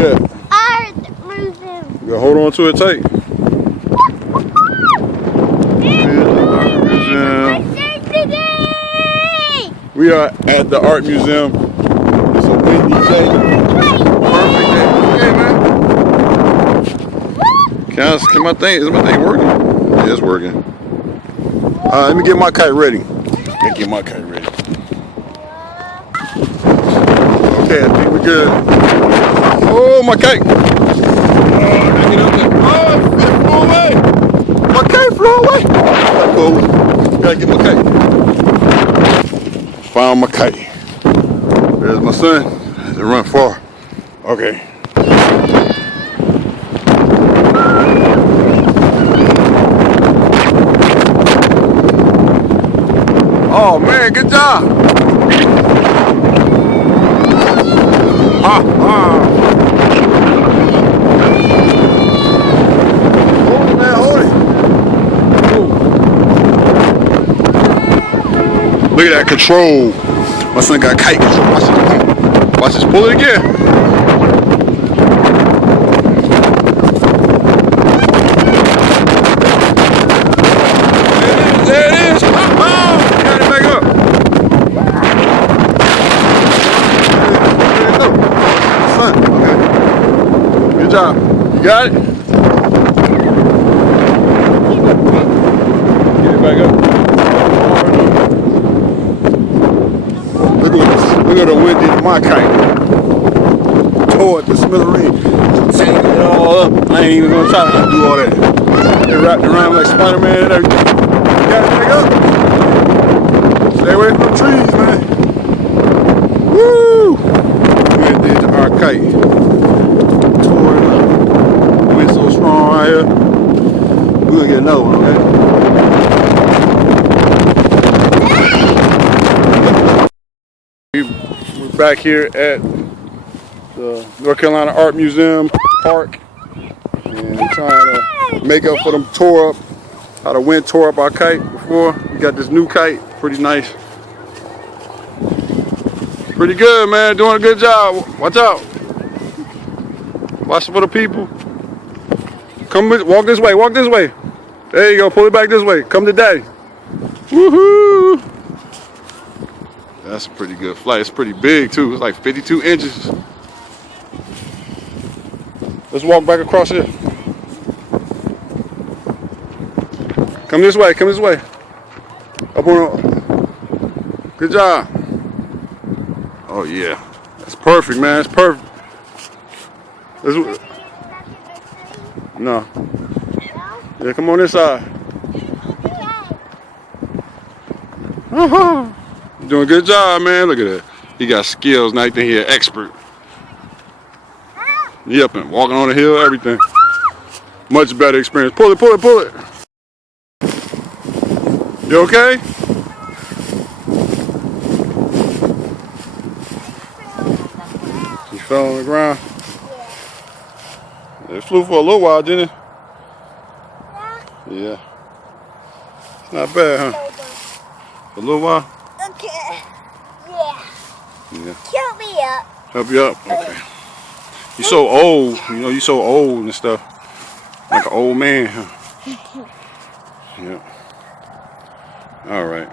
we at? Art museum. You gotta hold on to it tight. Art museum. We are at the art museum. It's a windy day. Perfect day. Okay, man. Can my thing? Is my thing working? Yeah, it's working. Let me get my kite ready. Let me get my kite ready. Okay, I think we're good. Oh, my kite. Oh, get up there. Oh, it flew away. My kite flew away. Oh, gotta get my kite. Found my kite. There's my son. It run far. Okay. Oh man, good job. Ha ha. Hold it, man, hold it. Ooh. Look at that control. My son got kite control. Watch this. Watch this. Pull it again. There it is. Oh, got it back up. There it go. Son. Okay. Good job. You got it? Get it back up. Look at the wind did my kite. Toward the smithereen. Tangled it all up. I ain't even gonna try to do all that. They wrapped around like Spider-Man and everything. Got it back up. Stay away from the trees, man. Woo! Wind did our kite. Tore it up. Wind so strong right here. We're gonna get another one, okay? We're back here at the North Carolina Art Museum Park, and we're trying to make up for them tore up, how the wind tore up our kite before. We got this new kite, pretty nice. Pretty good, man, doing a good job. Watch out. Watch for the people. Come with, walk this way, walk this way. There you go, pull it back this way. Come to daddy. Woohoo! That's a pretty good flight. It's pretty big too. It's like 52 inches. Let's walk back across here. Come this way, come this way. Up on. Good job. Oh yeah. That's perfect, man. That's perfect. No. Yeah, come on this side. Uh-huh. Doing a good job, man. Look at that. He got skills. Now you think he's an expert. Yep, and walking on the hill, everything. Much better experience. Pull it, pull it, pull it. You okay? You fell on the ground? Yeah. It flew for a little while, didn't it? Yeah. It's not bad, huh? For a little while? Okay. Yeah. Yeah. Help me up. Help you up? Okay. You're so old, you know, you're so old and stuff. Like an old man, huh? Yeah. All right.